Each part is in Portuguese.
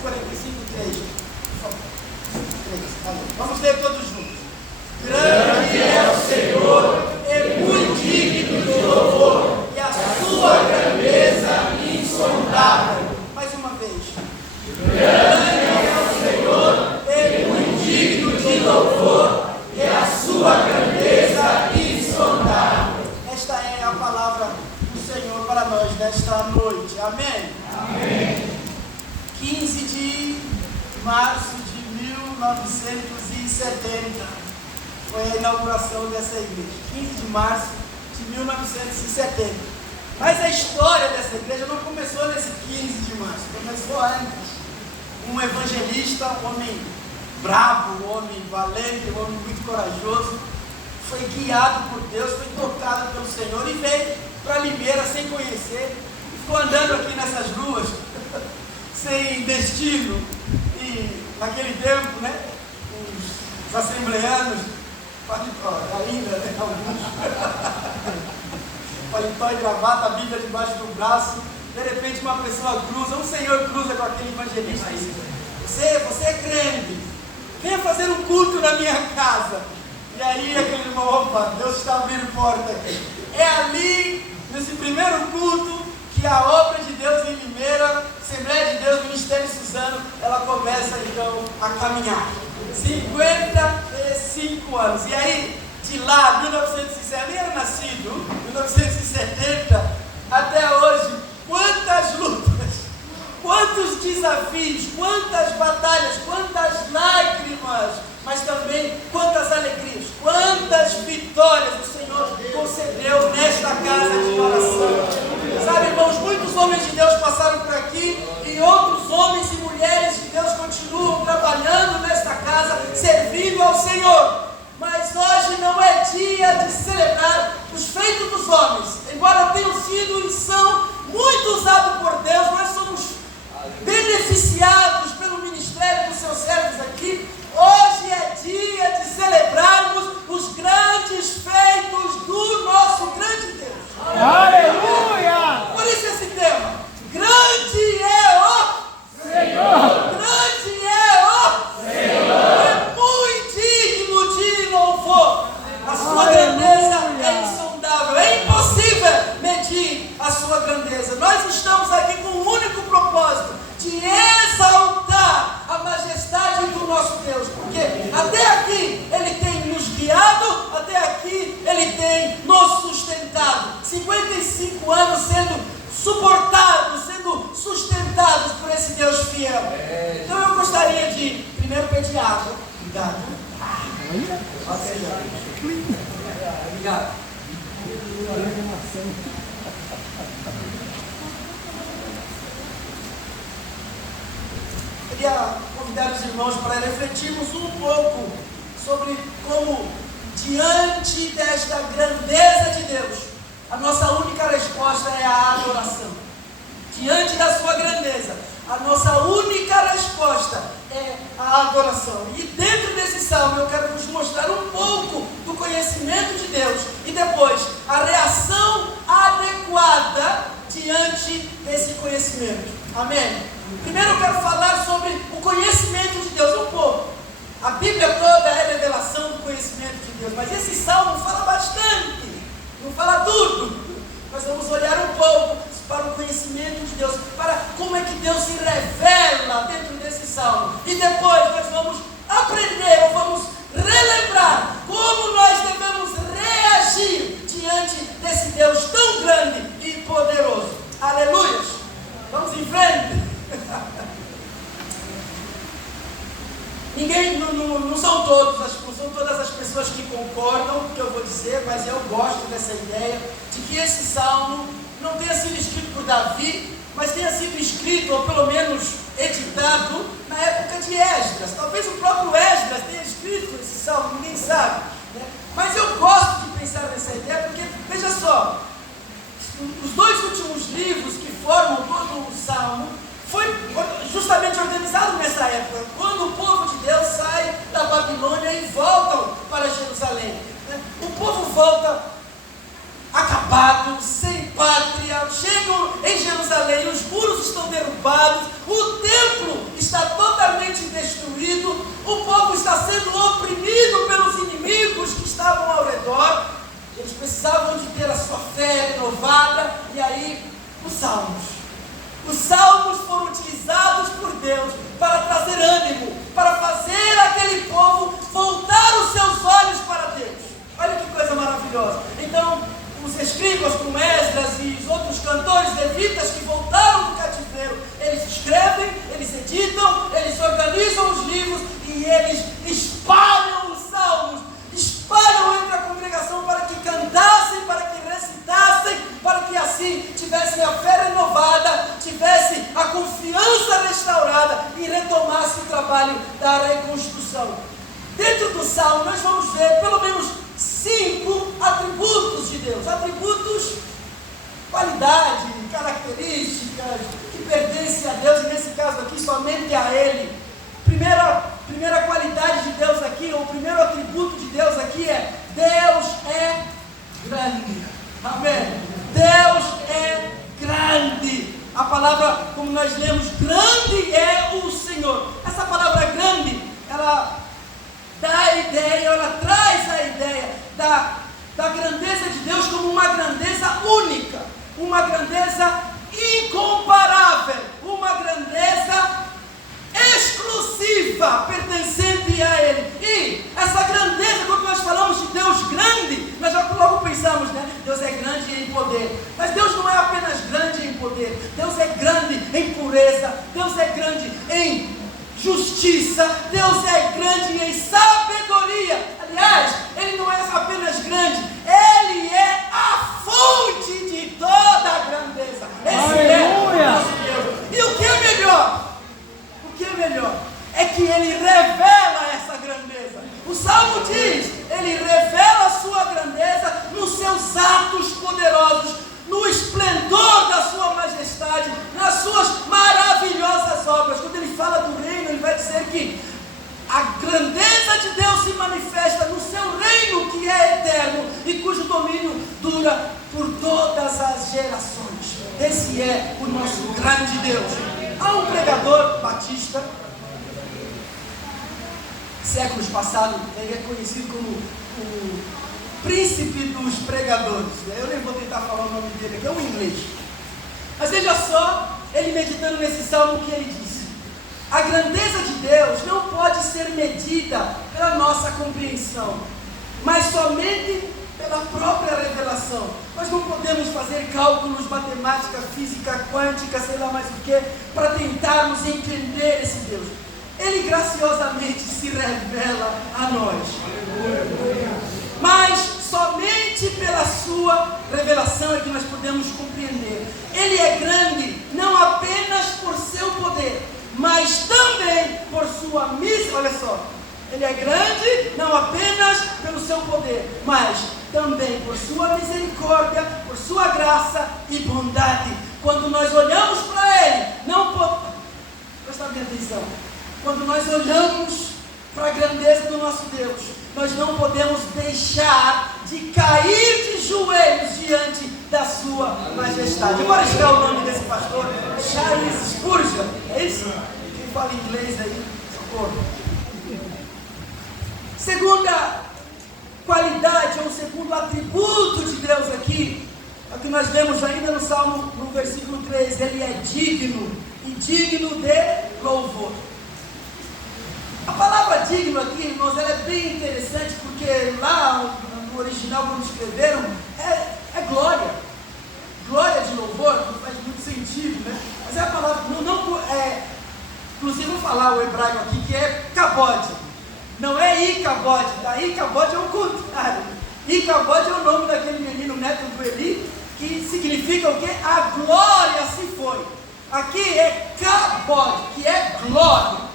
145, 3. Vamos ler todos juntos. Grande é o Senhor, e muito digno de louvor, e a sua grandeza insondável. Mais uma vez. Grande é o Senhor, e muito digno de louvor, e a sua grandeza insondável. Esta é a palavra do Senhor para nós nesta noite. Amém? Amém. 15 de março de 1970 foi a inauguração dessa igreja. 15 de março de 1970. Mas a história dessa igreja não começou nesse 15 de março. Começou antes. Um evangelista, um homem bravo, um homem valente, um homem muito corajoso, foi guiado por Deus, foi tocado pelo Senhor e veio para Limeira sem conhecer. E ficou andando aqui nessas ruas, sem destino. E naquele tempo, né, os assembleanos, ainda, né, alguns, paletó e gravata, a Bíblia debaixo do braço. De repente uma pessoa cruza, um senhor cruza com aquele evangelista e diz: você é crente, venha fazer um culto na minha casa. E aí aquele irmão: opa, Deus está abrindo porta aqui. É ali, nesse primeiro culto, que a obra de Deus em Limeira, Assembleia de Deus, Ministério Suzano, ela começa então a caminhar. 55 anos. E aí, de lá, 1970, ele era nascido, 1970, até hoje, quantas lutas, quantos desafios, quantas batalhas, quantas lágrimas, mas também quantas alegrias, quantas vitórias o Senhor concedeu nesta casa de oração. Sabe, irmãos, muitos homens de Deus passaram por aqui e outros homens e mulheres de Deus continuam trabalhando nesta casa, servindo ao Senhor. Mas hoje não é dia de celebrar os feitos dos homens. Embora tenham sido e são muito usados por Deus, nós somos beneficiados pelo ministério dos seus servos aqui. Hoje é dia de celebrarmos os grandes feitos do nosso grande Deus. Aleluia! Por isso esse tema: grande é o Senhor. Grande é o Senhor. É muito digno de louvor. A sua grandeza é insondável. É impossível medir a sua grandeza. Nós estamos aqui com um único propósito: de exaltar a majestade do nosso Deus, porque até aqui Ele tem nos guiado, até aqui Ele tem nos sustentado. 55 anos sendo suportados, sendo sustentados por esse Deus fiel. Então eu gostaria de primeiro pedir água. Obrigado. Obrigado. Queria convidar os irmãos para refletirmos um pouco sobre como, diante desta grandeza de Deus, a nossa única resposta é a adoração. Diante da sua grandeza, a nossa única resposta é a adoração. E dentro desse salmo eu quero vos mostrar um pouco do conhecimento de Deus e depois a reação adequada diante desse conhecimento. Amém? Primeiro eu quero falar sobre o conhecimento de Deus um pouco. A Bíblia toda é revelação do conhecimento de Deus, mas esse salmo fala bastante, não fala tudo. Nós vamos olhar um pouco para o conhecimento de Deus, para como é que Deus se revela dentro desse salmo. E depois nós vamos aprender, ou vamos relembrar como nós devemos reagir diante desse Deus tão grande e poderoso. Aleluia! Vamos em frente. Ninguém, não são todas as pessoas que concordam com o que eu vou dizer, mas eu gosto dessa ideia de que esse salmo não tenha sido escrito por Davi, mas tenha sido escrito, ou pelo menos editado, na época de Esdras. Talvez o próprio Esdras tenha escrito esse salmo, ninguém sabe, né? Mas eu gosto de pensar nessa ideia, porque, veja só, os dois últimos livros que formam todo o salmo foi justamente organizado nessa época, quando o povo de Deus sai da Babilônia e voltam para Jerusalém. O povo volta acabado, sem pátria, chegam em Jerusalém, os muros estão derrubados, o templo está meditam, eles organizam os livros e eles espalham os salmos, espalham entre a congregação para que cantassem, para que recitassem, para que assim tivessem a fé renovada, tivesse a confiança restaurada e retomasse o trabalho da reconstrução. Dentro do salmo nós vamos ver pelo menos 5 atributos de Deus, atributos, qualidade, características que pertencem a Deus, e nesse caso aqui somente a Ele. Primeira qualidade de Deus aqui, ou o primeiro atributo de Deus aqui é: Deus é grande. Amém? Deus é grande. A palavra, como nós lemos, grande é o Senhor. Essa palavra grande, ela dá a ideia, ela traz a ideia da grandeza de Deus como uma grandeza única, uma grandeza incomparável, uma grandeza exclusiva, pertencente a Ele. E essa grandeza, quando nós falamos de Deus grande, nós já logo pensamos, né? Deus é grande em poder. Mas Deus não é apenas grande em poder. Deus é grande em pureza. Deus é grande em justiça. Deus é grande em sabedoria. Aliás, Ele não é apenas grande, Ele é a fonte de toda a grandeza. Esse é o nosso Deus. E o que é melhor? O que é melhor é que Ele revela essa grandeza. O Salmo diz: Ele revela a sua grandeza nos seus atos poderosos, no esplendor da sua majestade, nas suas maravilhosas obras. Quando Ele fala do reino, Ele vai dizer que a grandeza de Deus se manifesta no seu reino, que é eterno e cujo domínio dura por todas as gerações. Esse é o nosso grande Deus. Há um pregador batista, séculos passados, ele é conhecido como o príncipe dos pregadores. Eu nem vou tentar falar o nome dele aqui, é um inglês. Mas veja só, ele meditando nesse salmo, o que ele disse: a grandeza de Deus não pode ser medida pela nossa compreensão, mas somente pela própria revelação. Nós não podemos fazer cálculos, matemática, física, quântica, sei lá mais o que, para tentarmos entender esse Deus. Ele graciosamente se revela a nós. Mas somente pela sua revelação é que nós podemos compreender. Ele é grande não apenas por seu poder, mas também por sua misericórdia. Olha só, Ele é grande não apenas pelo seu poder, mas também por sua misericórdia, por sua graça e bondade. Quando nós olhamos para Ele, não podemos, presta bem atenção, quando nós olhamos para a grandeza do nosso Deus, nós não podemos deixar de cair de joelhos diante da sua majestade. Agora está o nome desse pastor, Charles Spurgeon, é isso? Quem fala inglês aí, socorro. Segunda qualidade, ou segundo atributo de Deus aqui, é o que nós vemos ainda no Salmo, no versículo 3, Ele é digno, e digno de louvor. A palavra digno aqui, irmãos, ela é bem interessante, porque lá no original, quando escreveram, é glória. Glória de louvor, não faz muito sentido, né? Mas é a palavra, inclusive vou falar o hebraico aqui, que é kabod. Não é Icabod, tá? Icabod é o contrário. Icabod é o nome daquele menino neto do Eli, que significa o quê? A glória se foi. Aqui é Kabod, que é glória.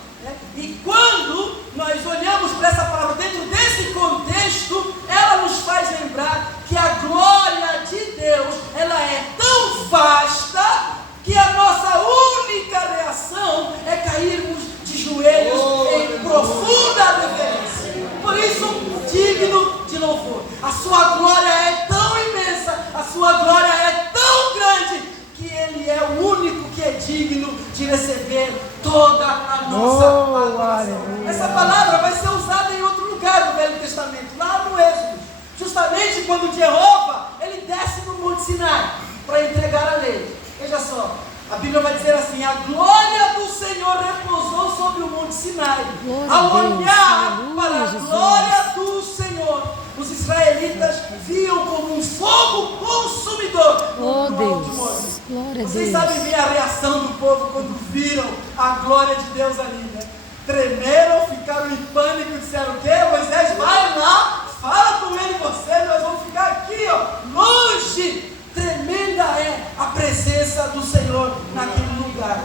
E quando nós olhamos para essa palavra dentro desse contexto, ela nos faz lembrar que a glória de Deus, ela é tão vasta que a nossa única reação é cairmos de joelhos em profunda reverência. Por isso, digno de louvor. A sua glória é tão imensa, a sua glória é tão grande, que Ele é o único que é digno de receber toda a nossa adoração. Essa palavra vai ser usada em outro lugar no Velho Testamento, lá no Êxodo, justamente quando Jeová, ele desce no Monte Sinai para entregar a lei. Veja só, a Bíblia vai dizer assim: a glória do Senhor repousou sobre o Monte Sinai. Ao olhar para a glória do Senhor, os israelitas viam como um fogo consumidor no alto do monte. Vocês sabem ver a reação do povo quando viram a glória de Deus ali, né? Tremeram, ficaram em pânico e disseram: o quê? Moisés, vai lá, fala com ele, nós vamos ficar aqui, ó, longe. Tremenda é a presença do Senhor naquele lugar.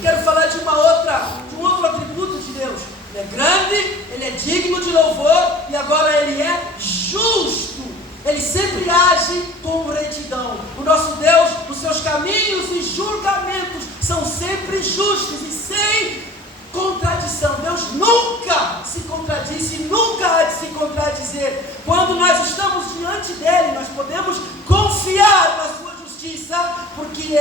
Quero falar de um outro atributo de Deus. Ele é grande, ele é digno de louvor e agora ele é justo. Ele sempre age com retidão. O nosso Deus, os seus caminhos e julgamentos são sempre justos e sem contradição. Deus nunca se contradiz e nunca há de se contradizer. Quando nós estamos diante dele, nós podemos confiar na sua justiça, porque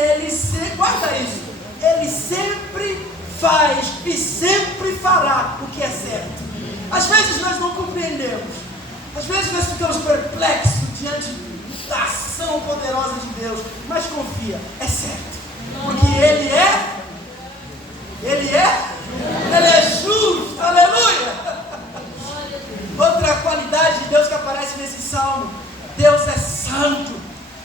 guarda isso, ele sempre faz e sempre fará o que é certo. Às vezes nós não compreendemos, às vezes nós ficamos perplexos diante da ação poderosa de Deus, mas confia, é certo, porque Ele é justo, aleluia. Outra qualidade de Deus que aparece nesse salmo: Deus é santo,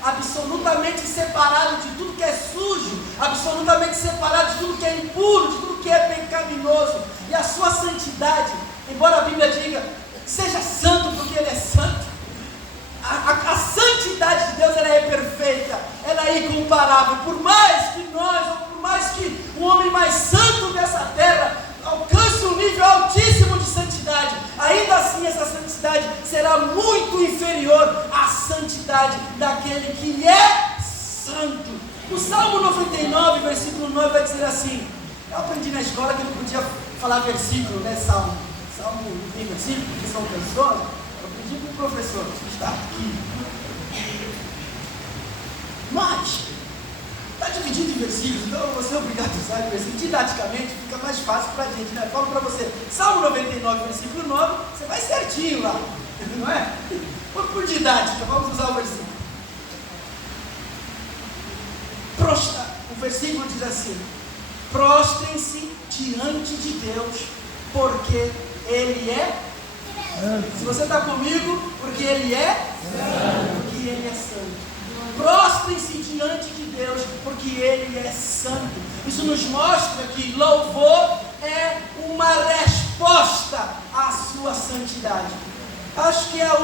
absolutamente separado de tudo que é sujo, absolutamente separado de tudo que é impuro, de tudo que é pecaminoso. E a sua santidade, embora a Bíblia diga, seja santo porque Ele é santo, a santidade de Deus, ela é perfeita, ela é incomparável. Por mais que nós, ou por mais que o homem mais santo dessa terra alcance um nível altíssimo de santidade, ainda assim essa santidade será muito inferior à santidade daquele que é santo. O Salmo 99, versículo 9 vai dizer assim, eu aprendi na escola que não podia falar versículo, né? Salmo não tem versículo, porque são pessoas. Eu aprendi com o professor que está aqui. Mas está dividido em versículos, então você é obrigado a usar o versículo. Didaticamente fica mais fácil para a gente, né? Falo para você, Salmo 99, versículo 9, você vai certinho lá, não é? Por didática, vamos usar o versículo. O versículo diz assim: prostrem-se diante de Deus, porque Ele é santo. Se você está comigo, porque Ele é santo. Porque Ele é santo. Prostrem-se diante de Deus, porque Ele é santo. Isso nos mostra que louvor é uma resposta à sua santidade. Acho que é a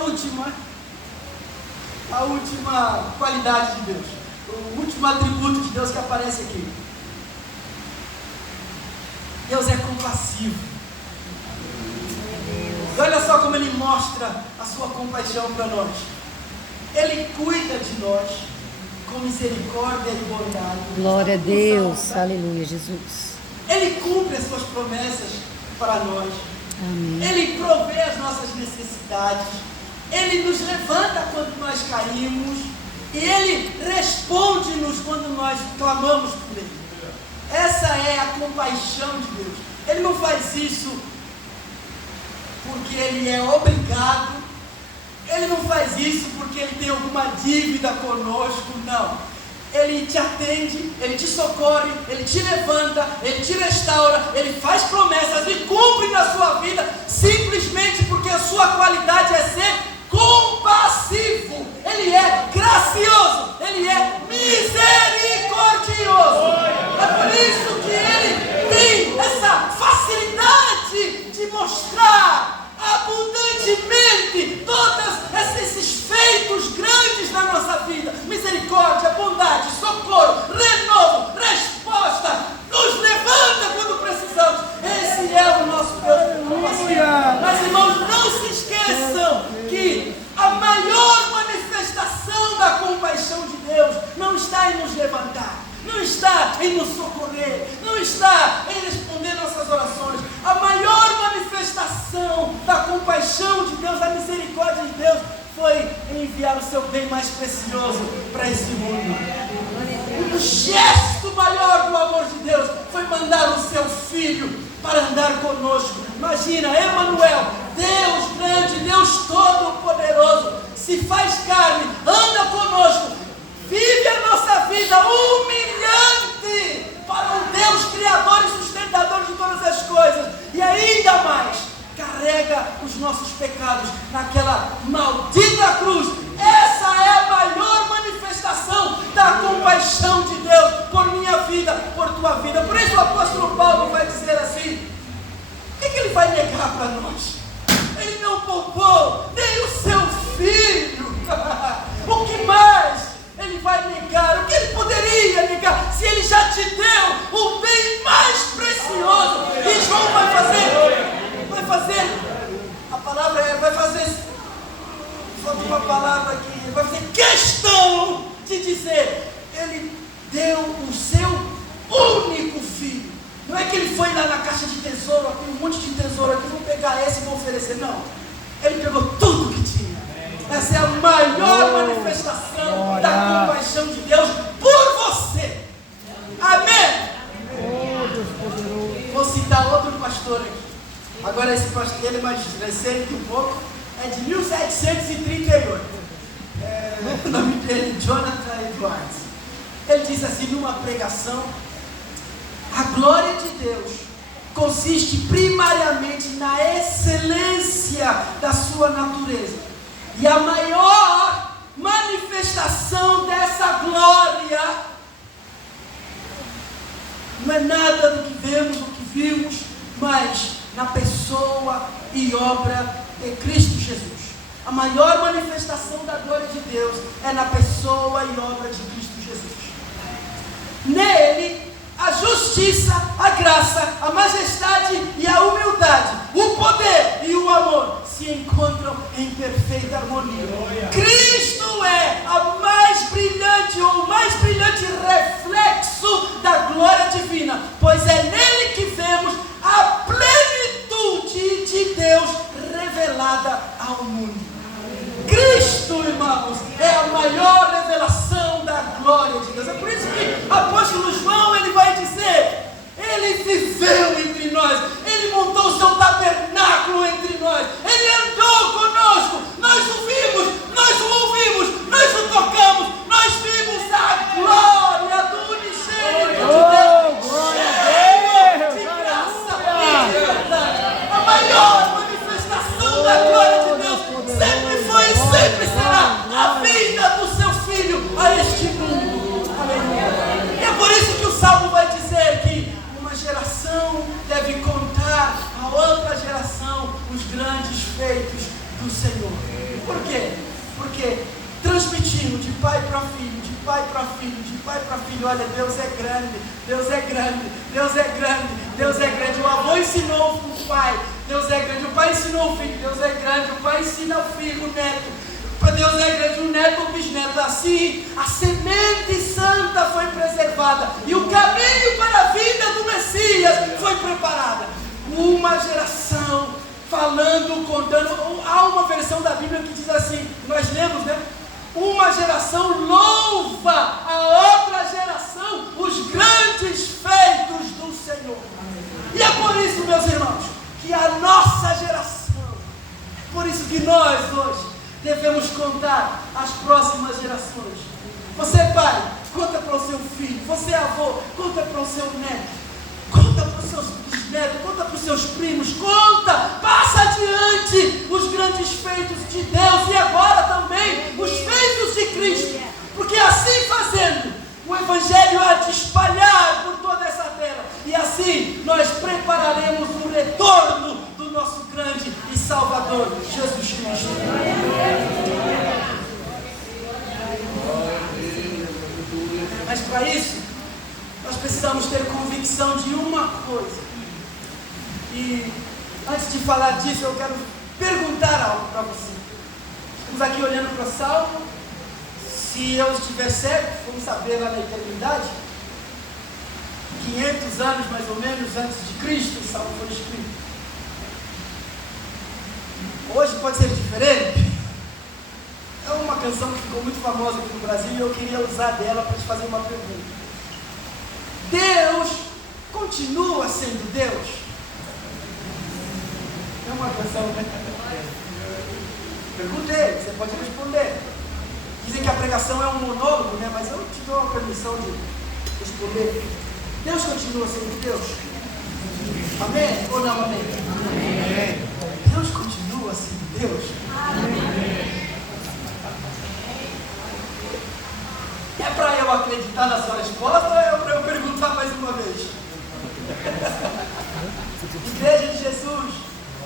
última qualidade de Deus, o último atributo de Deus que aparece aqui. Deus é compassivo. E olha só como Ele mostra a sua compaixão para nós. Ele cuida de nós com misericórdia e bondade. Glória a Deus, aleluia, Jesus. Ele cumpre as suas promessas para nós. Amém. Ele provê as nossas necessidades. Ele nos levanta quando nós caímos. E Ele responde-nos quando nós clamamos por Ele. Essa é a compaixão de Deus. Ele não faz isso porque Ele é obrigado. Ele não faz isso porque Ele tem alguma dívida conosco, não. Ele te atende, Ele te socorre, Ele te levanta, Ele te restaura, Ele faz promessas e cumpre na sua vida, simplesmente porque a sua qualidade é ser compassivo. Ele é gracioso, Ele é misericordioso. É por isso que Ele tem essa facilidade de mostrar abundantemente todos esses feitos grandes na nossa vida: misericórdia, bondade, socorro, renovo, resposta, nos levanta quando precisamos. Esse é o nosso Deus compassivo. Mas, irmãos, não se esqueçam que a maior manifestação da compaixão de Deus não está em nos levantar, não está em nos socorrer, não está em responder nossas orações. A maior manifestação da compaixão de Deus, da misericórdia de Deus, foi enviar o seu bem mais precioso para esse mundo. O gesto maior do amor de Deus foi mandar o seu Filho para andar conosco. Imagina, Emanuel, Deus grande, Deus todo-poderoso, se faz carne, anda conosco, vive a nossa vida humilhante para um Deus criador e sustentador de todas as coisas, e ainda mais, carrega os nossos pecados naquela maldita cruz. Essa Essa é a maior manifestação da compaixão de Deus por minha vida, por tua vida. Por isso o apóstolo Paulo vai dizer assim: o que ele vai negar para nós? Ele não poupou nem o seu filho. O que mais ele vai negar? O que ele poderia negar se ele já te deu o bem mais precioso? E João vai fazer, a palavra é, vai fazer, falta uma palavra aqui, vai fazer questão de dizer, ele deu o seu único filho. Não é que ele foi lá na caixa de tesouro, tem um monte de tesouro aqui, vou pegar esse e vou oferecer. Não, ele pegou tudo que tinha. Essa é a maior manifestação da compaixão de Deus por você. Amém? Vou citar outro pastor aqui. Agora esse pastor, ele é mais recente um pouco, é de 1738. O nome dele é Jonathan Edwards. Ele diz assim numa pregação: a glória de Deus consiste primariamente na excelência da sua natureza. E a maior manifestação dessa glória não é nada do que vemos, do que vimos, mas na pessoa e obra de Cristo Jesus. A maior manifestação da glória de Deus é na pessoa e obra de Cristo Jesus. Nele, a justiça, a graça, a majestade e a humildade, o poder e o amor se encontram em perfeita harmonia. Cristo é a mais brilhante ou o mais brilhante reflexo da glória divina, pois é nele que vemos a plenitude de Deus revelada ao mundo. Cristo, irmãos, é a maior revelação da glória de Deus. É por isso que o apóstolo João, ele vai dizer, ele viveu entre nós, ele montou o seu tabernáculo entre nós, ele andou conosco, nós o vimos, nós o ouvimos, nós o tocamos, nós vimos a glória do unigênito de Deus, cheio de graça e de verdade. A maior manifestação da glória de Deus sempre foi e sempre será a vinda do seu Filho a este mundo. Aleluia. E é por isso que o Salmo vai dizer que uma geração deve contar a outra geração os grandes feitos do Senhor. Por quê? Porque transmitindo de pai para filho, de pai para filho, de pai para filho, olha, Deus é grande, Deus é grande, Deus é grande, Deus é grande. O avô ensinou o pai, Deus é grande. O pai ensinou o filho, Deus é grande. O pai ensina o filho, o neto, Deus é grande. O neto, o bisneto. Assim, a semente santa foi preservada e o caminho para a vida do Messias foi preparada. Uma geração falando, contando. Há uma versão da Bíblia que diz assim, nós lemos, né? Uma geração louva a outra geração os grandes feitos do Senhor. E é por isso, meus irmãos, que a nossa geração, é por isso que nós hoje devemos contar as próximas gerações. Você, pai, conta para o seu filho. Você, avô, conta para o seu neto. Conta para os seus bisnetos, conta para os seus primos. Conta, passa adiante os grandes feitos de Deus e agora também os feitos de Cristo. Porque assim fazendo, o Evangelho há de espalhar por toda essa terra. E assim nós prepararemos o retorno do nosso grande e Salvador, Jesus Cristo. Mas para isso, nós precisamos ter convicção de uma coisa. E antes de falar disso, eu quero perguntar algo para você. Estamos aqui olhando para o Salmo. Se eu estiver certo, vamos saber lá na eternidade, 500 anos mais ou menos antes de Cristo, o Salmo foi escrito. Hoje pode ser diferente. É uma canção que ficou muito famosa aqui no Brasil e eu queria usar dela para te fazer uma pergunta. Deus continua sendo Deus? É uma canção, né? Perguntei, você pode responder. Dizem que a pregação é um monólogo, né? Mas eu te dou a permissão de responder. Deus continua sendo Deus? Amém? Ou não amém? Amém. Deus continua sendo Deus? Amém. resposta ou é para eu perguntar mais uma vez? Igreja de Jesus,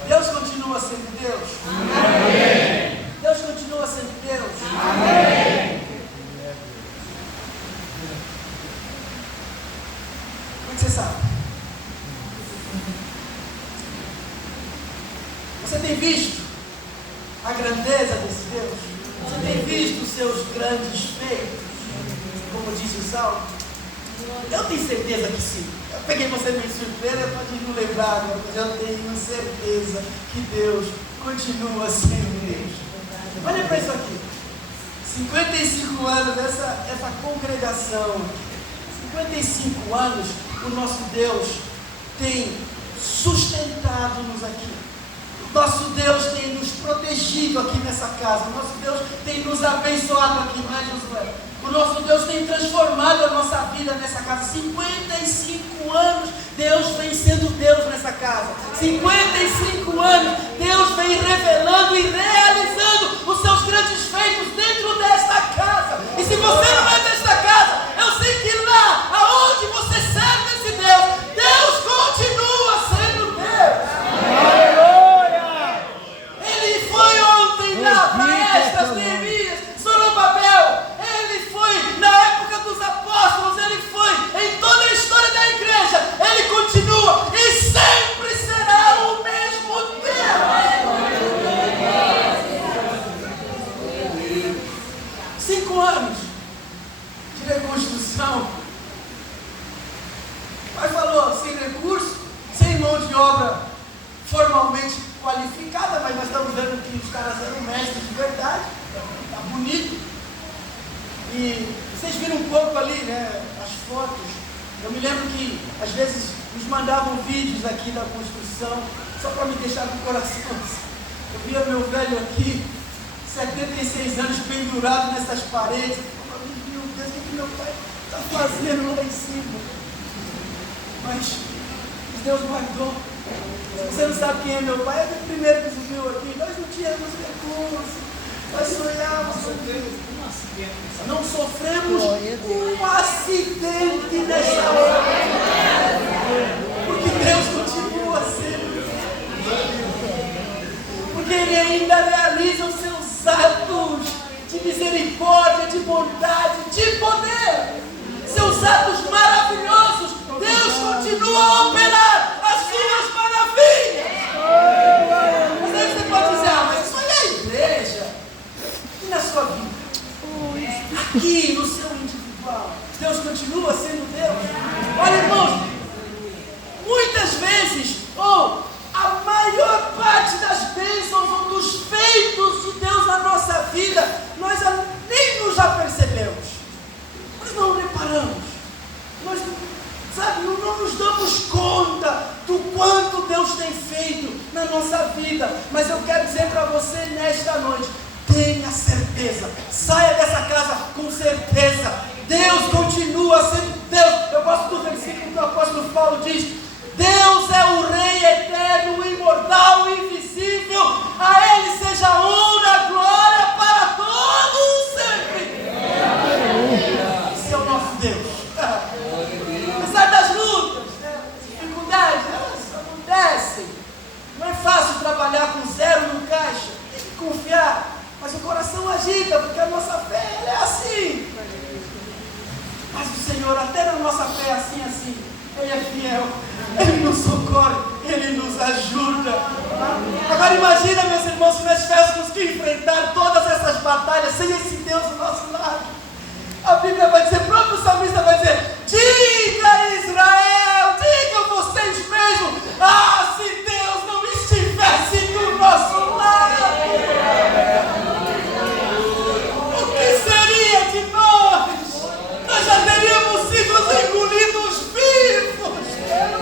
Deus continua sendo Deus? Amém. Deus continua sendo Deus? Amém. Como é que você sabe? Você tem visto a grandeza desse Deus? Você tem visto os seus grandes feitos? Como diz o Salmo? Eu tenho certeza que sim. Eu peguei você meio surpresa, pode não lembrar agora, mas eu tenho certeza que Deus continua sendo Deus. Olha para isso aqui. 55 anos, essa congregação. 55 anos, o nosso Deus tem sustentado-nos aqui. O nosso Deus tem nos protegido aqui nessa casa. O nosso Deus tem nos abençoado aqui, não é, Josué? O nosso Deus tem transformado a nossa vida nessa casa. 55 anos Deus vem sendo Deus nessa casa. 55 anos Deus vem revelando e realizando os seus grandes feitos dentro desta casa. E se você não é desta casa, eu sei que lá, aonde você serve esse Deus, Deus continua sendo Deus. Aleluia! Ele foi ontem lá para estas Neemias, Zorobabel. Ele foi na época dos apóstolos, ele foi em toda a história da igreja, ele continua e sempre será o mesmo Deus. 5 anos de reconstrução. Mas falou, sem recurso, sem mão de obra formalmente qualificada, mas nós estamos vendo que os caras eram mestres de verdade. Está bonito. E vocês viram um pouco ali, né, as fotos. Eu me lembro que às vezes nos mandavam vídeos aqui da construção, só para me deixar com o coração. Eu via meu velho aqui, 76 anos, pendurado nessas paredes. Eu falava, meu Deus, o que meu pai está fazendo lá em cima? Mas Deus guardou. Você não sabe quem é meu pai? É o primeiro que subiu aqui. Nós não tínhamos recursos. Nós sonhávamos. Não sofremos um acidente nessa hora. Porque Deus continua sendo. Porque Ele ainda realiza os seus atos de misericórdia, de bondade, de poder. Seus atos maravilhosos. Deus continua a operar as suas maravilhas. Mas aí você pode dizer, mas isso aí é a igreja. E na sua vida? Aqui no seu individual, Deus continua sendo Deus. Olha, irmãos, muitas vezes, ou a maior parte das bênçãos ou dos feitos de Deus na nossa vida, nós nem nos apercebemos. Nós não reparamos. Nós, sabe, não nos damos conta do quanto Deus tem feito na nossa vida. Mas eu quero dizer para você nesta noite, tenha certeza, saia dessa casa com certeza, Deus continua sendo Deus. Eu gosto do versículo que o apóstolo Paulo diz, Deus é o Rei eterno, imortal, invisível, a Ele seja a honra, glória para todos sempre. Esse é o nosso Deus. Apesar das lutas, dificuldades, elas acontecem. Não é fácil trabalhar com zero no caixa, tem que confiar. Mas o coração agita, porque a nossa fé ela é assim. Mas o Senhor, até na nossa fé assim, Ele é fiel. Ele nos socorre, Ele nos ajuda. Agora imagina, meus irmãos, se nós tivéssemos que enfrentar todas essas batalhas sem esse Deus do nosso lado. A Bíblia vai dizer, o próprio salmista vai dizer, diga Israel, diga vocês mesmos, se Deus não estivesse do nosso lado, o que seria de nós? Nós já teríamos sido engolidos vivos.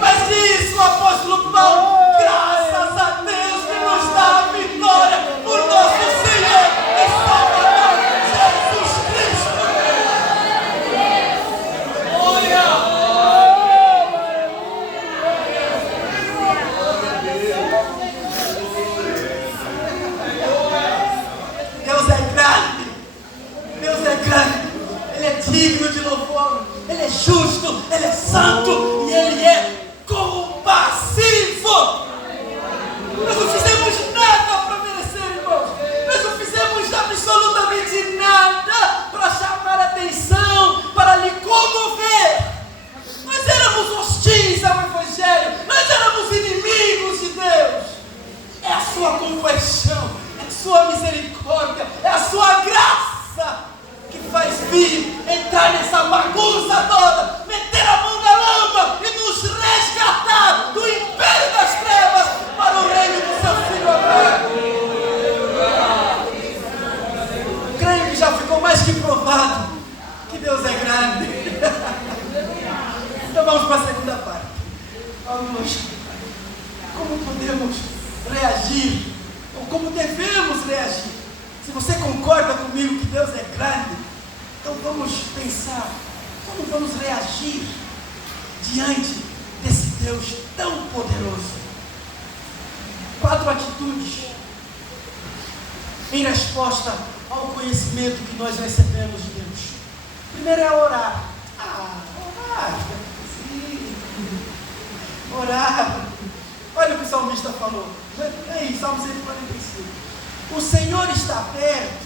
Mas diz o apóstolo Paulo, graças a Deus que nos dá a vitória por nosso Senhor e Salvador Jesus Cristo. como podemos reagir, ou como devemos reagir. Se você concorda comigo que Deus é grande, então vamos pensar, como vamos reagir diante desse Deus tão poderoso. 4 atitudes em resposta ao conhecimento que nós recebemos de Deus. Primeiro é orar. Orar. Sim. Orar. Olha o que o salmista falou. Aí, Salmo 145. O Senhor está perto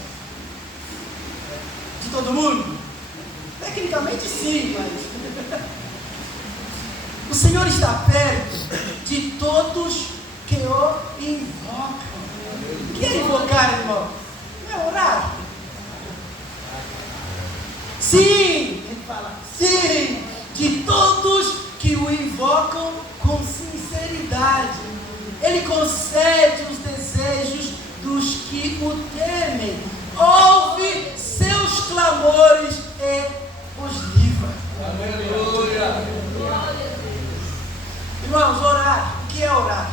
de todo mundo? Tecnicamente sim, mas o Senhor está perto de todos que o invocam. O que é invocar, irmão? Não é orar? Sim, ele fala, sim, de todos que o invocam com sinceridade. Ele concede os desejos dos que o temem, ouve seus clamores e os livra. Aleluia! Irmãos, orar, o que é orar?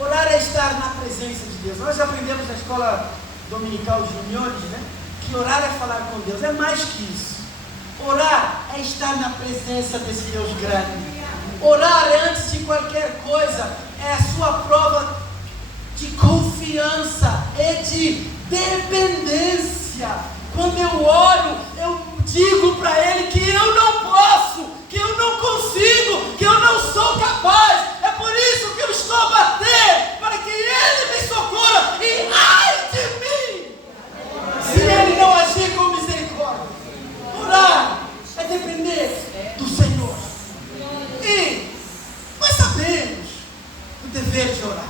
Orar é estar na presença de Deus. Nós aprendemos na escola dominical juniores, né? Que orar é falar com Deus, é mais que isso. Orar é estar na presença desse Deus grande. Orar é, antes de qualquer coisa, é a sua prova de confiança e de dependência. Quando eu oro, eu digo para Ele que eu não posso, que eu não consigo, que eu não sou capaz. É por isso que eu estou a bater, para que Ele me socorra. E ai de mim, se Ele não agir com misericórdia. Orar é depender do Senhor. E nós sabemos o dever de orar.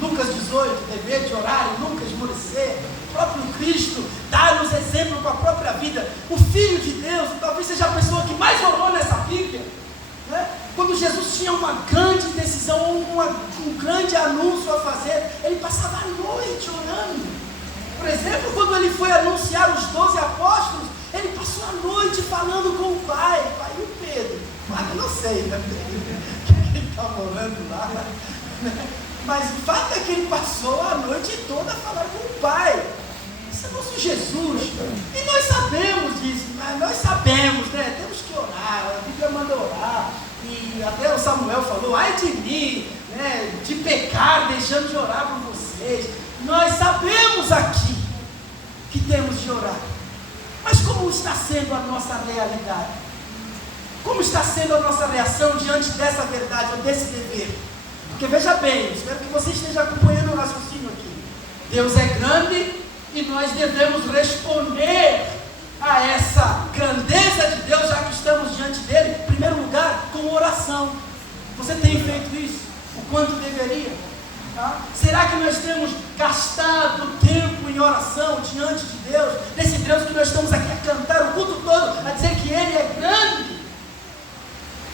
Lucas 18, dever de orar e nunca esmorecer. O próprio Cristo dá-nos exemplo com a própria vida. O Filho de Deus talvez seja a pessoa que mais orou nessa Bíblia, né? Quando Jesus tinha uma grande decisão, um grande anúncio a fazer, ele passava a noite orando. Por exemplo, quando ele foi anunciar os 12 apóstolos, ele passou a noite falando com o Pai. Pai, e o Pedro? Eu não sei, né, Pedro? Quem está morando lá, né? Mas o fato é que ele passou a noite toda a falar com o Pai. Isso é nosso Jesus. E nós sabemos disso, mas nós sabemos, né? Temos que orar, a Bíblia manda orar. E até o Samuel falou, ai de mim, né? De pecar, deixando de orar por vocês. Nós sabemos aqui que temos de orar. Mas como está sendo a nossa realidade? Como está sendo a nossa reação diante dessa verdade, ou desse dever? Porque veja bem, espero que você esteja acompanhando o raciocínio aqui. Deus é grande e nós devemos responder a essa grandeza de Deus, já que estamos diante dele, em primeiro lugar, com oração. Você tem feito isso? O quanto deveria? Tá? Será que nós temos gastado tempo em oração diante de Deus, desse Deus que nós estamos aqui a cantar o culto todo, a dizer que Ele é grande?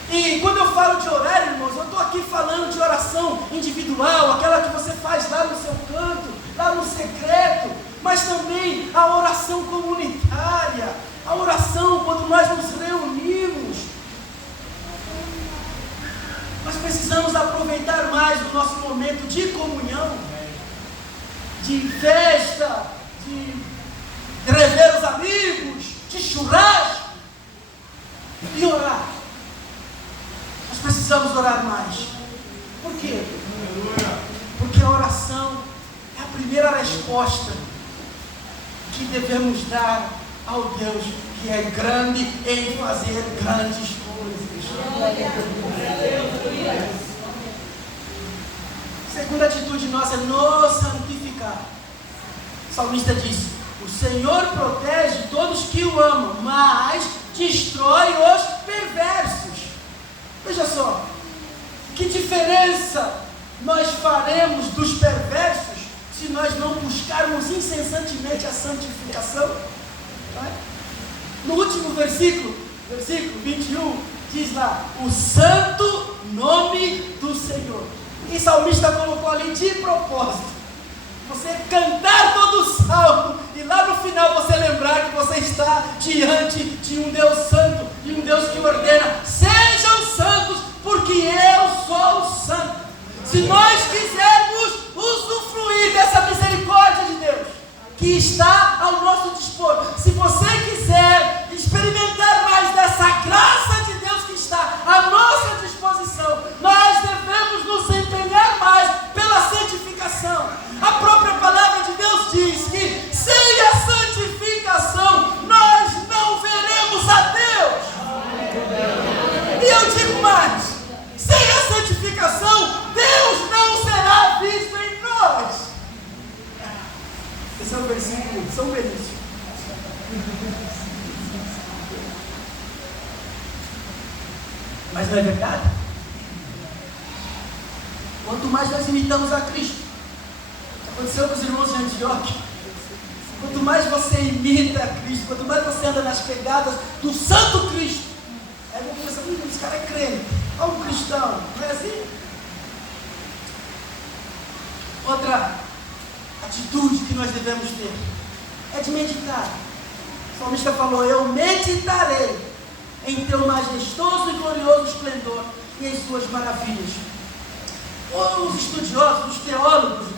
E quando eu falo de orar, irmãos, eu estou aqui falando de oração individual, aquela que você faz lá no seu canto, lá no secreto, mas também a oração comunitária, a oração quando nós nos reunimos. Nós precisamos aproveitar mais o nosso momento de comunhão, de festa, de rever os amigos, de churrasco, e orar. Nós precisamos orar mais. Por quê? Porque a oração é a primeira resposta que devemos dar ao Deus que é grande em fazer grandes coisas. Segunda atitude nossa é nos santificar. O salmista diz: o Senhor protege todos que o amam, mas destrói os perversos. Veja só, que diferença nós faremos dos perversos se nós não buscarmos incessantemente a santificação? No último versículo 21, diz lá, o santo nome do Senhor. E o salmista colocou ali de propósito. Você cantar todo o salmo e lá no final você lembrar que você está diante de um Deus santo, de um Deus que ordena, sejam santos porque eu sou santo. Se nós quisermos usufruir dessa misericórdia de Deus, que está ao nosso dispor, se você quiser experimentar mais dessa graça de Deus que está à nossa disposição, nós devemos nos empenhar mais pela santificação. A própria palavra de Deus diz que sem a santificação nós não veremos a Deus. E eu digo mais, sem a santificação Deus não será visto em nós. Esse é o versículo de São Benito. Mas não é verdade? Quanto mais nós imitamos a Cristo, aconteceu com os irmãos de Antioquia, quanto mais você imita a Cristo, quanto mais você anda nas pegadas do Santo Cristo, aí você pensa, esse cara é crente, olha um cristão, não é assim? Outra atitude que nós devemos ter é de meditar. O salmista falou, eu meditarei em teu majestoso e glorioso esplendor e em suas maravilhas. Os estudiosos, os teólogos,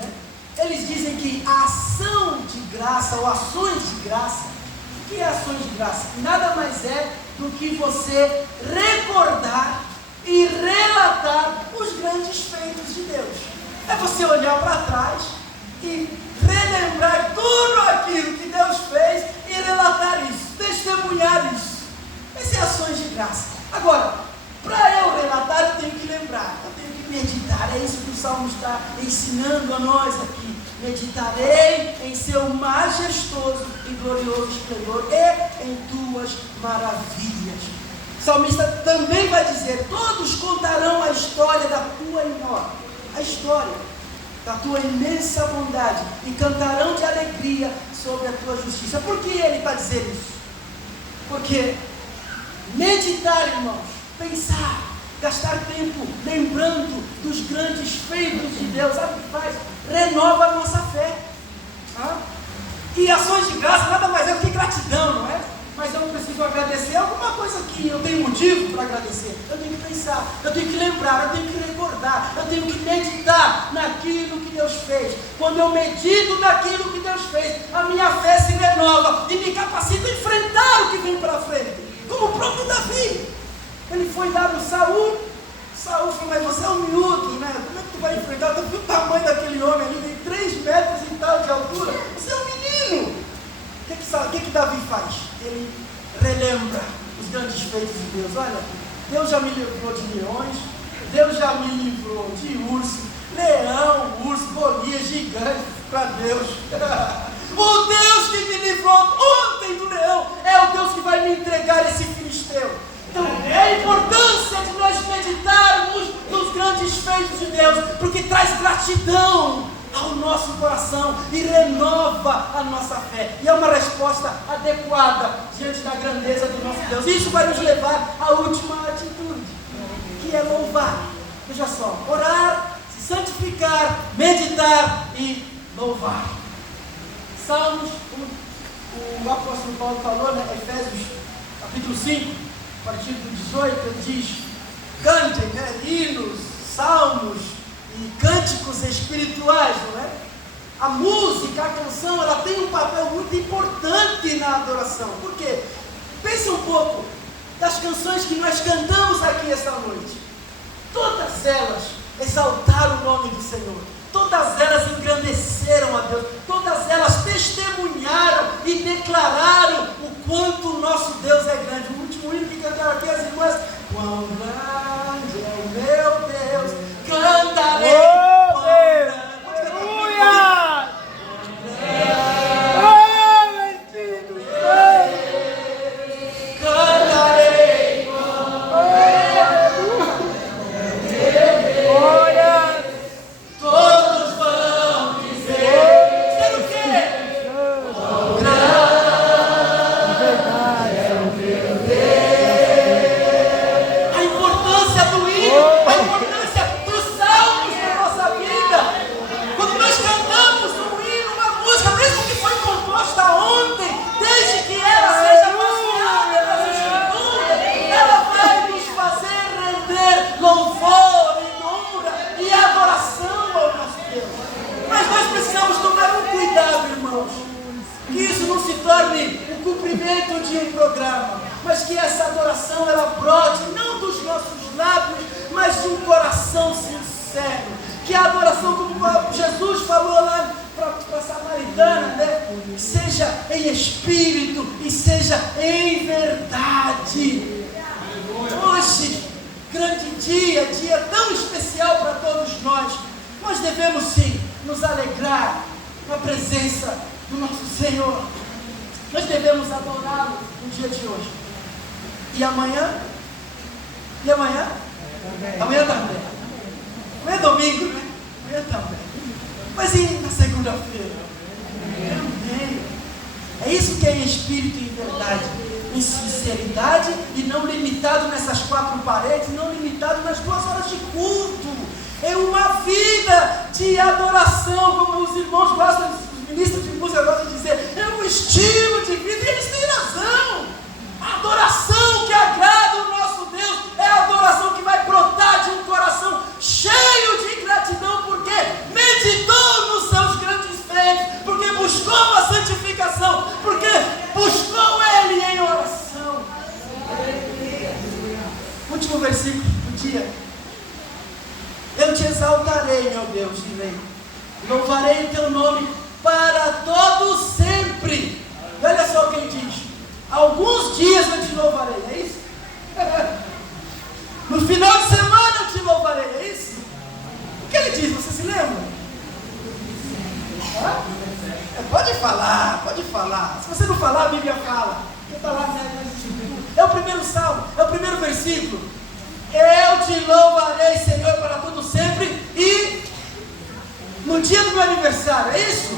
eles dizem que a ação de graça, ou ações de graça, o que é ações de graça? Nada mais é do que você recordar e relatar os grandes feitos de Deus. É você olhar para trás e relembrar tudo aquilo que Deus fez e relatar isso, testemunhar isso. Essas são ações de graça. Agora, para eu relatar, eu tenho que lembrar, eu tenho que meditar. É isso que o Salmo está ensinando a nós aqui. Meditarei em seu majestoso e glorioso esplendor e em tuas maravilhas. O salmista também vai dizer, todos contarão a história da tua enorme, a história da tua imensa bondade e cantarão de alegria sobre a tua justiça. Por que ele está dizendo isso? Porque meditar, irmãos, pensar, gastar tempo lembrando dos grandes feitos de Deus, sabe o que faz? Renova a nossa fé. E ações de graça nada mais é do que gratidão, não é? Mas eu preciso agradecer alguma coisa que eu tenho motivo para agradecer. Eu tenho que pensar, eu tenho que lembrar, eu tenho que recordar, eu tenho que meditar naquilo que Deus fez. Quando eu medito naquilo que Deus fez, a minha fé se renova e me capacita a enfrentar o que vem para frente. Como o próprio Davi. Ele foi dar no Saul. Saul falou, mas você é um miúdo, né? Como é que tu vai enfrentar? Tu viu o tamanho daquele homem ali, tem 3 metros e tal de altura. Você é um menino. O que Davi faz? Ele relembra os grandes feitos de Deus. Olha, Deus já me livrou de leões, Deus já me livrou de urso, leão, urso, Golias, gigante, para Deus. O Deus que me livrou ontem do leão é o Deus que vai me entregar esse filisteu. Então, é a importância de nós meditarmos nos grandes feitos de Deus, porque traz gratidão ao nosso coração e renova a nossa fé. E é uma resposta adequada diante da grandeza do nosso Deus. Isso vai nos levar à última atitude, que é louvar. Veja só, orar, se santificar, meditar e louvar. Salmos, o apóstolo Paulo falou, Efésios capítulo 5, a partir do 18, ele diz, cantem, hinos, salmos e cânticos espirituais, não é? A música, a canção, ela tem um papel muito importante na adoração. Por quê? Pense um pouco das canções que nós cantamos aqui esta noite. Todas elas exaltaram o nome do Senhor. Todas elas engrandeceram a Deus. Todas elas testemunharam e declararam o quanto o nosso Deus é grande. O último hino que cantaram aqui as irmãs, quão grande é o meu Deus, cantarei. Oh, Deus! Aleluia! Oh, Espírito Santo! Cantarei. Olha! Todos vão dizer o quê? Quão grande é o meu Deus. A importância do hino seja em espírito e seja em verdade. Hoje, grande dia, dia tão especial para todos nós devemos sim nos alegrar na presença do nosso Senhor. Nós devemos adorá-lo no dia de hoje. E amanhã? E amanhã? Amanhã também. Amanhã é domingo, né? Amanhã também. Mas e na segunda-feira? Também. É isso que é em espírito e em verdade. Em sinceridade e não limitado nessas 4 paredes, não limitado nas 2 horas de culto. É uma vida de adoração, como os irmãos gostam, os ministros de música gostam de dizer. É um estilo de vida e eles têm razão. A adoração que agrada o nosso Deus é a adoração que vai brotar de um coração cheio de gratidão, porque meditou nos seus grandes feitos, porque buscou a santificação, porque buscou Ele em oração. Último versículo do dia. Eu te exaltarei, meu Deus e Rei. Louvarei o teu nome para todo sempre. E olha só o que ele diz. Alguns dias eu te louvarei, é isso? No final de semana eu te louvarei, é isso? O que ele diz? Você se lembra? Pode falar, pode falar. Se você não falar, a Bíblia fala. Está lá, é o primeiro salmo, é o primeiro versículo. Eu te louvarei, Senhor, para todo sempre. E no dia do meu aniversário, é isso?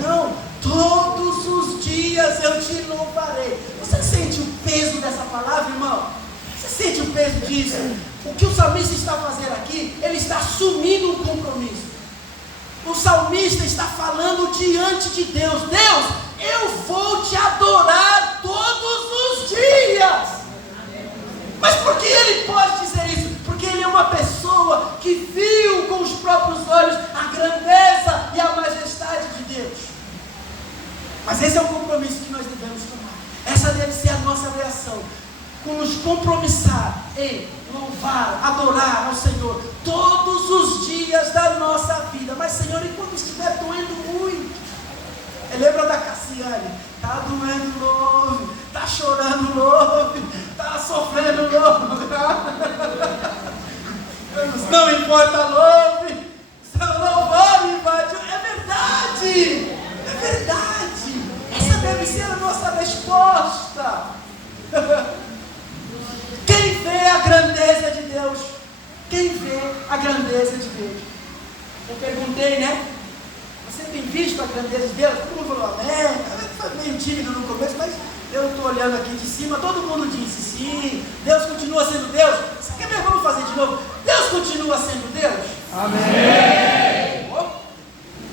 Não, todos os dias eu te louvarei. Você sente o peso dessa palavra, irmão? Você sente o peso disso? O que o salmista está fazendo aqui, ele está assumindo um compromisso. O salmista está falando diante de Deus. Deus, eu vou te adorar todos os dias. Mas por que ele pode dizer isso? Porque ele é uma pessoa que viu com os próprios olhos a grandeza e a majestade de Deus. Mas esse é o compromisso que nós devemos tomar. Essa deve ser a nossa reação. Nos compromissar em louvar, adorar ao Senhor todos os dias da nossa vida. Mas, Senhor, e quando estiver doendo muito? Lembra da Cassiane? Está doendo, louve. Está chorando, louve. Está sofrendo, louve. Não importa, louve. Seu louvor invadiu. É verdade. É verdade. Essa deve ser a nossa resposta. Quem vê a grandeza de Deus? Quem vê a grandeza de Deus? Eu perguntei, né? Você tem visto a grandeza de Deus? Todo mundo falou amém. Foi meio tímido no começo, mas eu estou olhando aqui de cima. Todo mundo disse sim. Deus continua sendo Deus. Você quer ver? Vamos fazer de novo. Deus continua sendo Deus? Amém.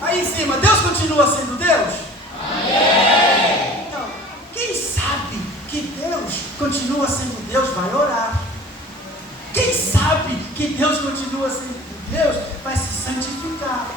Aí em cima, Deus continua sendo Deus? Amém. Então, quem sabe que Deus continua sendo Deus vai orar. Quem sabe que Deus continua sendo Deus vai se santificar.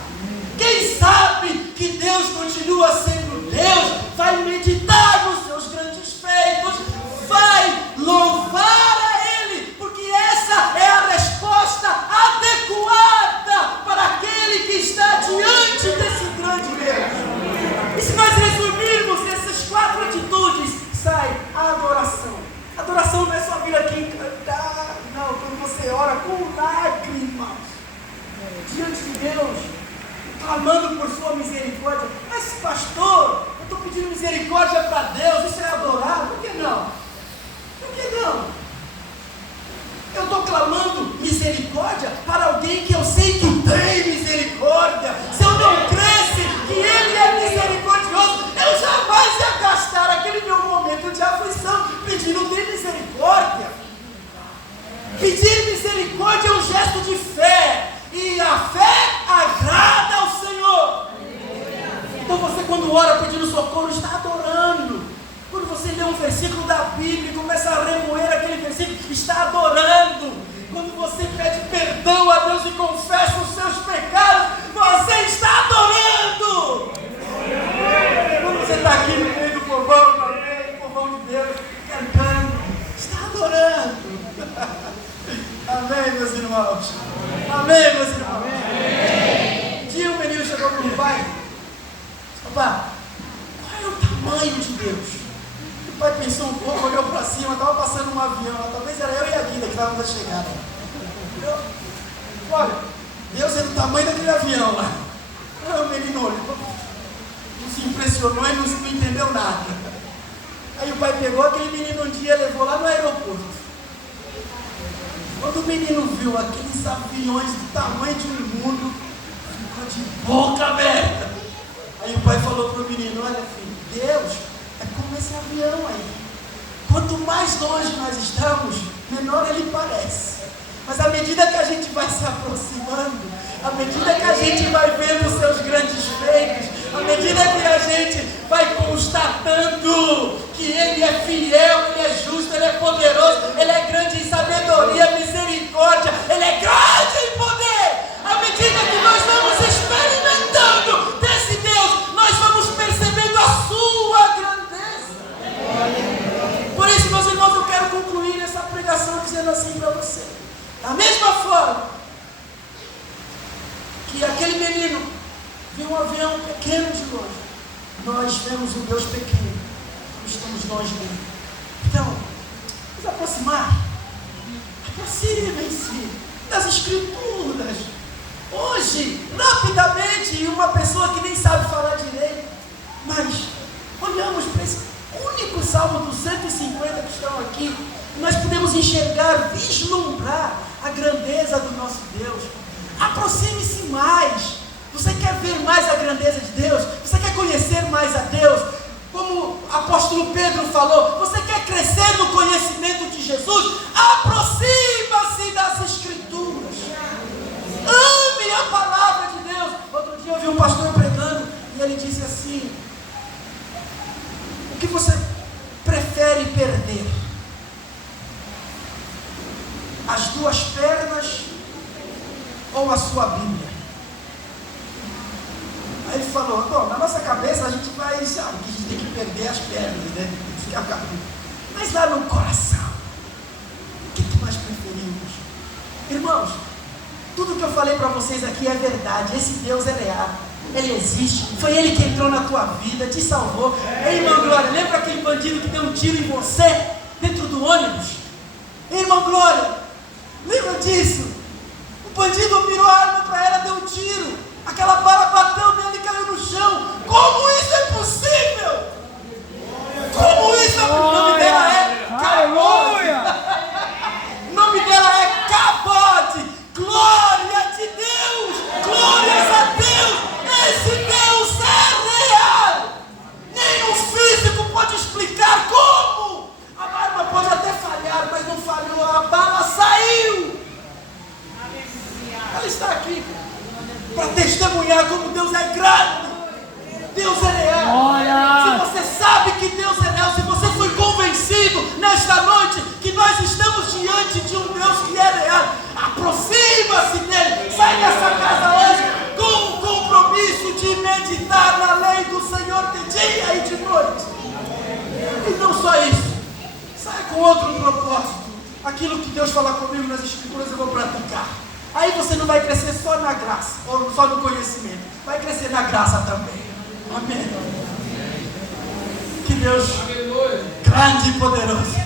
Quem sabe que Deus continua sendo Deus vai meditar nos seus grandes feitos, vai louvar a Ele, porque essa é a resposta adequada para aquele que está diante desse grande Deus. E se nós resumirmos essas 4 atitudes, sai a adoração. Adoração não é só vir aqui e cantar, não, quando você ora com lágrimas diante de Deus, clamando por sua misericórdia. Mas pastor, eu estou pedindo misericórdia para Deus, isso é adorar? Por que não? Por que não? Eu estou clamando misericórdia para alguém que eu sei que tem misericórdia. Se eu não cresce que Ele é misericordioso, eu jamais ia gastar aquele meu momento de aflição pedindo de misericórdia. Pedir misericórdia é um gesto de fé. E a fé agrada ao Senhor. Então você, quando ora pedindo socorro, está adorando. Quando você lê um versículo da Bíblia e começa a remoer aquele versículo, está adorando. Quando você pede perdão a Deus e confessa os seus pecados, você está adorando. Quando você está aqui no meio do povão de Deus, cantando, está adorando. Amém, meus irmãos. Amém, meus irmãos. Amém. Um dia o menino chegou para o pai. Opa, tamanho de Deus. O pai pensou um pouco, olhou para cima, estava passando um avião, talvez era eu e a Guida que estávamos a chegar. Olha, Deus é do tamanho daquele avião lá. O menino olhou, não se impressionou e não entendeu nada. Aí o pai pegou aquele menino um dia e levou lá no aeroporto. Quando o menino viu aqueles aviões do tamanho de um mundo, ficou de boca aberta. Aí o pai falou para o menino: olha filho, Deus é como esse avião aí. Quanto mais longe nós estamos, menor ele parece. Mas à medida que a gente vai se aproximando, à medida que a gente vai vendo os seus grandes feitos, à medida que a gente vai constatando que Ele é fiel, Ele é justo, Ele é poderoso, Ele é grande em sabedoria, misericórdia, Ele é grande em poder. À medida que nós vamos experimentando desse Deus, nós vamos percebendo a sua grandeza. Por isso, meus irmãos, eu quero concluir essa pregação dizendo assim para você. Da mesma forma que aquele menino viu um avião pequeno de longe, nós vemos um Deus pequeno quando estamos longe dele. Então, nos aproximar, aproximem-se das Escrituras. Hoje, rapidamente, uma pessoa que nem sabe falar direito, mas olhamos para esse único salmo dos 150 que estão aqui, e nós podemos enxergar, vislumbrar a grandeza do nosso Deus. Aproxime-se mais. Você quer ver mais a grandeza de Deus? Você quer conhecer mais a Deus? Como o apóstolo Pedro falou, você quer crescer no conhecimento de Jesus? Aproxima-se das Escrituras. Ame a palavra de Deus. Outro dia eu ouvi um pastor pregando e ele disse assim: o que você prefere perder? As duas pernas ou a sua Bíblia? Aí ele falou: bom, na nossa cabeça a gente vai, sabe, que a gente tem que perder as pernas, né? Tem que ficar com a Bíblia. Mas lá no coração, o que nós preferimos? Irmãos, tudo que eu falei para vocês aqui é verdade. Esse Deus é real, Ele existe. Foi Ele que entrou na tua vida, te salvou. Ei, irmão Glória, lembra aquele bandido que deu um tiro em você dentro do ônibus? Ei, irmão Glória, lembra disso? O bandido mirou a arma para ela, deu um tiro. Aquela bala bateu nele e caiu no chão. Como isso é possível? Como isso é possível? O nome dela é Capote. O nome dela é Capote. Glória de Deus. Glórias a Deus. Esse Deus é real. Nem o físico pode explicar como. A arma pode até falhar, mas não falhou. A bala saiu. Ela está aqui para testemunhar como Deus é grande. Deus é real. Se você sabe que Deus é real, se você foi convencido nesta noite que nós estamos diante de um Deus que é real, aproxima-se dele. Sai dessa casa hoje com o compromisso de meditar na lei do Senhor de dia e de noite. E não só isso, sai com outro propósito. Aquilo que Deus fala comigo nas Escrituras eu vou praticar. Aí você não vai crescer só na graça, ou só no conhecimento, vai crescer na graça também. Amém. Que Deus grande e poderoso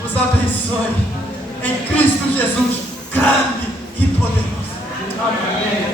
vos abençoe em Cristo Jesus, grande e poderoso. Amém.